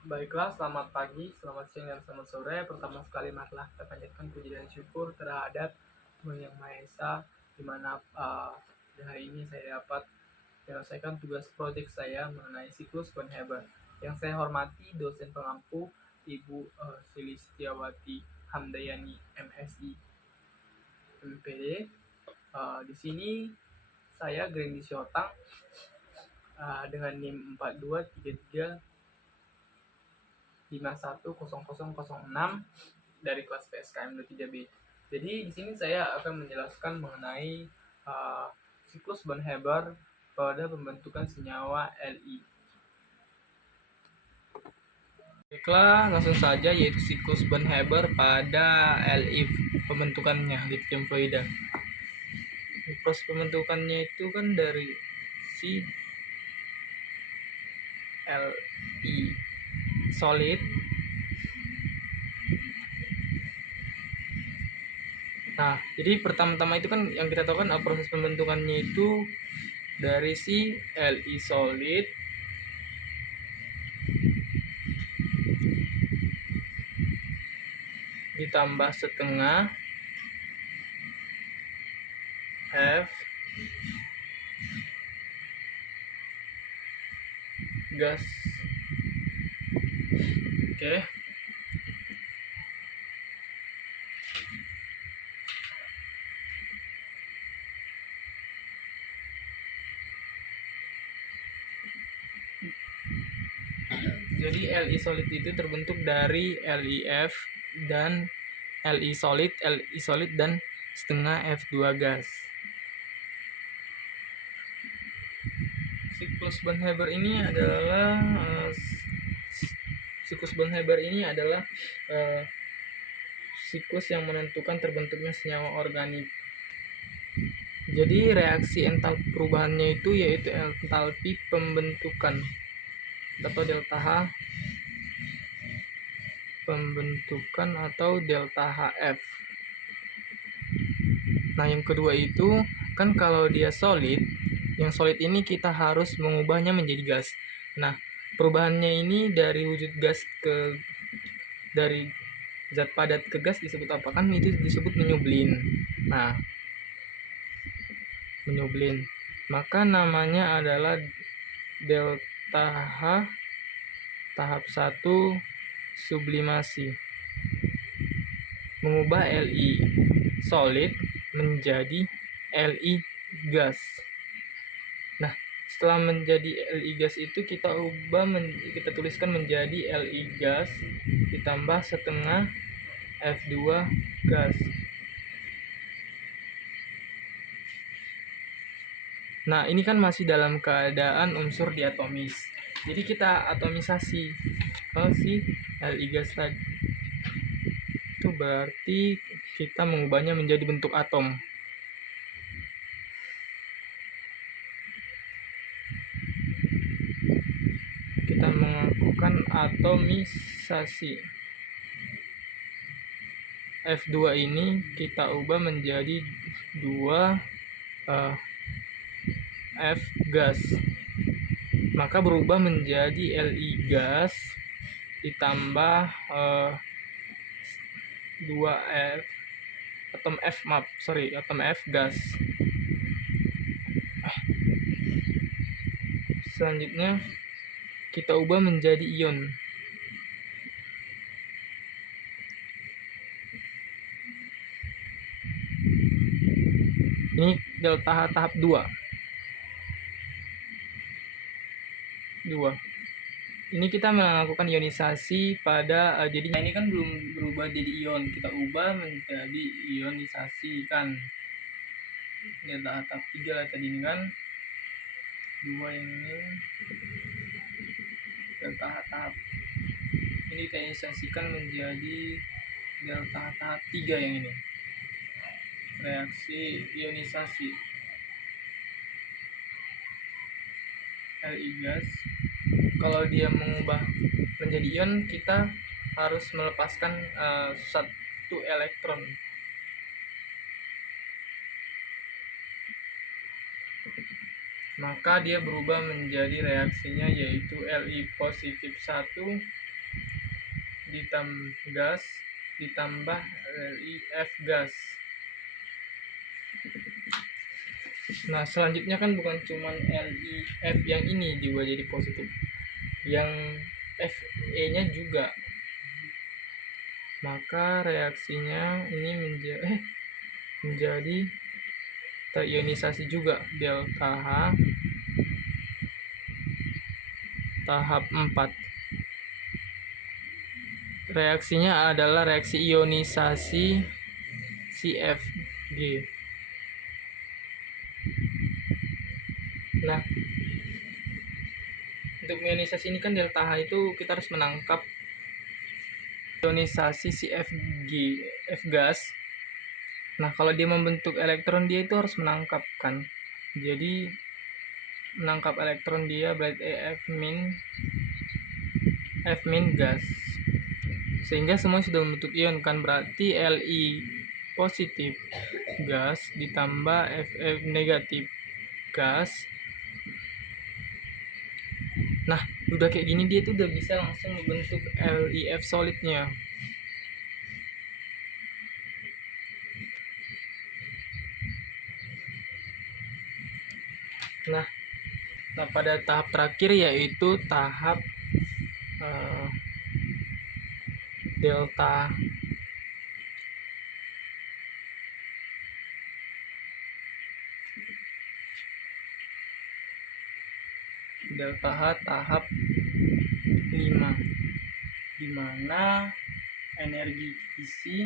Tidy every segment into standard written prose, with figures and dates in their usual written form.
Baiklah, selamat pagi, selamat siang, dan selamat sore. Pertama sekali marilah kita panjatkan puji dan syukur terhadap Tuhan Yang Maha Esa, di mana di hari ini saya dapat menyelesaikan tugas proyek saya mengenai siklus Van Haber. Yang saya hormati dosen pengampu Ibu Silistiawati Hamdayani, MSI, MPD. Di sini saya Grandi Siotang dengan NIM 4233510006 dari kelas PSKM 23B. Jadi di sini saya akan menjelaskan mengenai siklus Van Haber pada pembentukan senyawa Li. Baiklah, langsung saja yaitu siklus Van Haber pada Li pembentukannya lithium fluida. Proses pembentukannya itu kan dari si Li solid. Nah, jadi pertama-tama itu kan yang kita tahu kan proses pembentukannya itu dari si Li solid ditambah setengah F gas. Oke. Jadi Li solid itu terbentuk dari LiF dan Li solid dan setengah F2 gas. Siklus Van Haber ini adalah siklus yang menentukan terbentuknya senyawa organik. Jadi reaksi entalpi perubahannya itu yaitu entalpi pembentukan atau delta H pembentukan atau delta HF. Nah, yang kedua itu kan kalau dia solid, yang solid ini kita harus mengubahnya menjadi gas. Nah, perubahannya ini dari wujud gas dari zat padat ke gas disebut apa? Kan itu disebut menyublin. Nah, menyublin. Maka namanya adalah delta H tahap 1 sublimasi. Mengubah Li solid menjadi Li gas. Nah, setelah menjadi Li gas itu kita tuliskan menjadi Li gas ditambah setengah F2 gas. Nah, ini kan masih dalam keadaan unsur diatomis. Jadi kita atomisasi si Li gas tadi. Itu berarti kita mengubahnya menjadi bentuk atom. Kita melakukan atomisasi. F2 ini kita ubah menjadi 2 F gas. Maka berubah menjadi Li gas ditambah 2 atom F gas. Selanjutnya kita ubah menjadi ion. Ini delta H tahap 2. Ini kita melakukan ionisasi pada jadi ini kan belum berubah jadi ion, kita ubah menjadi ionisasi kan. Delta H tahap 3 lah tadi ini kan. 2 yang ini delta H tahap. Ini kita ionisasikan menjadi delta H tahap 3 yang ini. Reaksi ionisasi Li gas. Kalau dia mengubah menjadi ion, kita harus melepaskan 1 elektron. Maka dia berubah menjadi reaksinya yaitu Li positif 1 ditambah LiF gas. Nah, selanjutnya kan bukan cuman LiF yang ini juga jadi positif, yang Fe-nya juga. Maka reaksinya ini menjadi terionisasi juga, delta H tahap 4. Reaksinya adalah reaksi ionisasi CFG. Nah, untuk ionisasi ini kan delta H itu kita harus menangkap ionisasi CFG, F gas. Nah, kalau dia membentuk elektron, dia itu harus menangkap kan. Jadi menangkap elektron dia berarti F min gas. Sehingga semua sudah membentuk ion kan, berarti Li positif gas ditambah F negatif gas. Nah, udah kayak gini dia tuh udah bisa langsung membentuk LiF solidnya. Nah, pada tahap terakhir yaitu tahap delta H tahap 5, dimana energi isi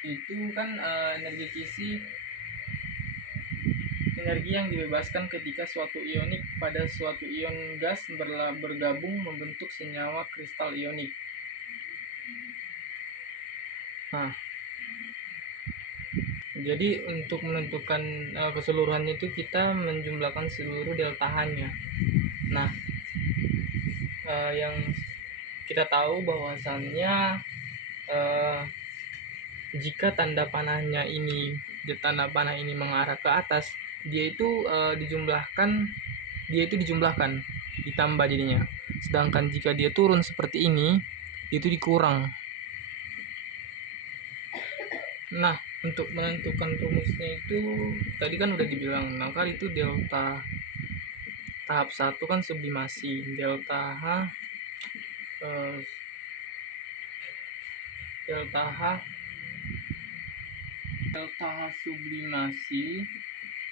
itu kan energi isi energi yang dibebaskan ketika suatu ionik pada suatu ion gas bergabung membentuk senyawa kristal ionik. Nah, jadi untuk menentukan keseluruhannya itu kita menjumlahkan seluruh delta H-nya. Nah, yang kita tahu bahwasannya jika tanda panahnya ini mengarah ke atas, dia itu dijumlahkan ditambah jadinya. Sedangkan jika dia turun seperti ini, dia itu dikurang. Nah, untuk menentukan rumusnya itu tadi kan udah dibilang, maka itu delta tahap 1 kan sublimasi, delta H sublimasi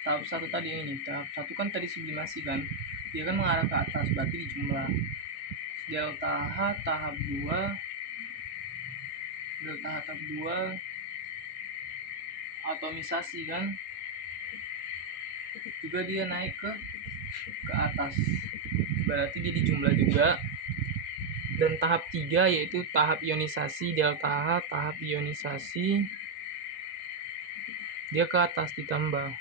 tahap 1 tadi ini. Tahap 1 kan tadi sublimasi kan, dia kan mengarah ke atas, berarti dijumlah. Delta H tahap 2 atomisasi kan, juga dia naik ke atas, berarti dia dijumlah juga. Dan tahap 3 yaitu tahap ionisasi, delta H tahap ionisasi, dia ke atas ditambah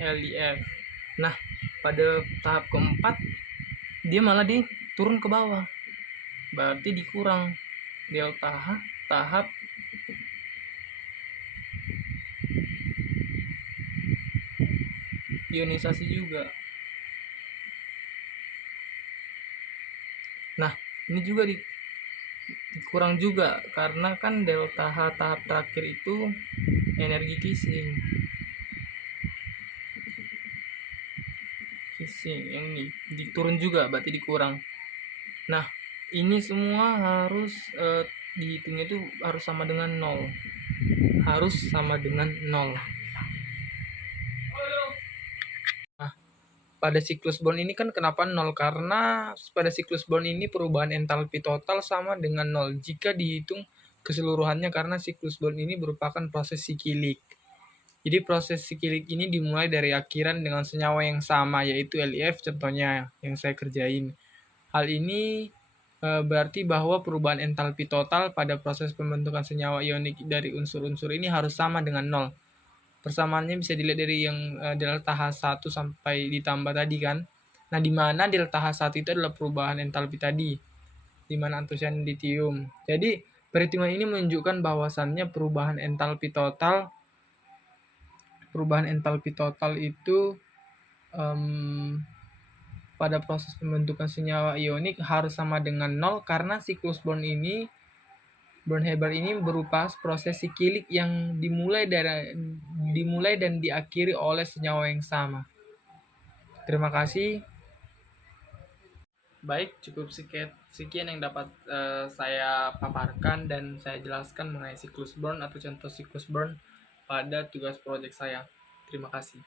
LiF. Nah, pada tahap keempat dia malah turun ke bawah, berarti dikurang delta H tahap ionisasi juga. Nah, ini juga dikurang juga karena kan delta H tahap terakhir itu energi kissing yang ini diturun juga, berarti dikurang. Nah, ini semua harus dihitungnya itu harus sama dengan 0. Nah, pada siklus Born ini kan kenapa 0? Karena pada siklus Born ini perubahan entalpi total sama dengan 0 jika dihitung keseluruhannya, karena siklus Born ini merupakan proses sikilik. Jadi proses sikilik ini dimulai dari akhiran dengan senyawa yang sama, yaitu LiF contohnya yang saya kerjain. Hal ini berarti bahwa perubahan entalpi total pada proses pembentukan senyawa ionik dari unsur-unsur ini harus sama dengan 0. Persamaannya bisa dilihat dari yang delta H1 sampai ditambah tadi kan. Nah, di mana delta H1 itu adalah perubahan entalpi tadi, di mana antosian litium. Jadi, perhitungan ini menunjukkan bahwasannya perubahan entalpi total itu pada proses pembentukan senyawa ionik harus sama dengan nol, karena siklus Born-Haber ini berupa proses sikilik yang dimulai dan diakhiri oleh senyawa yang sama. Terima kasih. Baik, cukup sekian yang dapat saya paparkan dan saya jelaskan mengenai siklus Born atau contoh siklus Born pada tugas proyek saya. Terima kasih.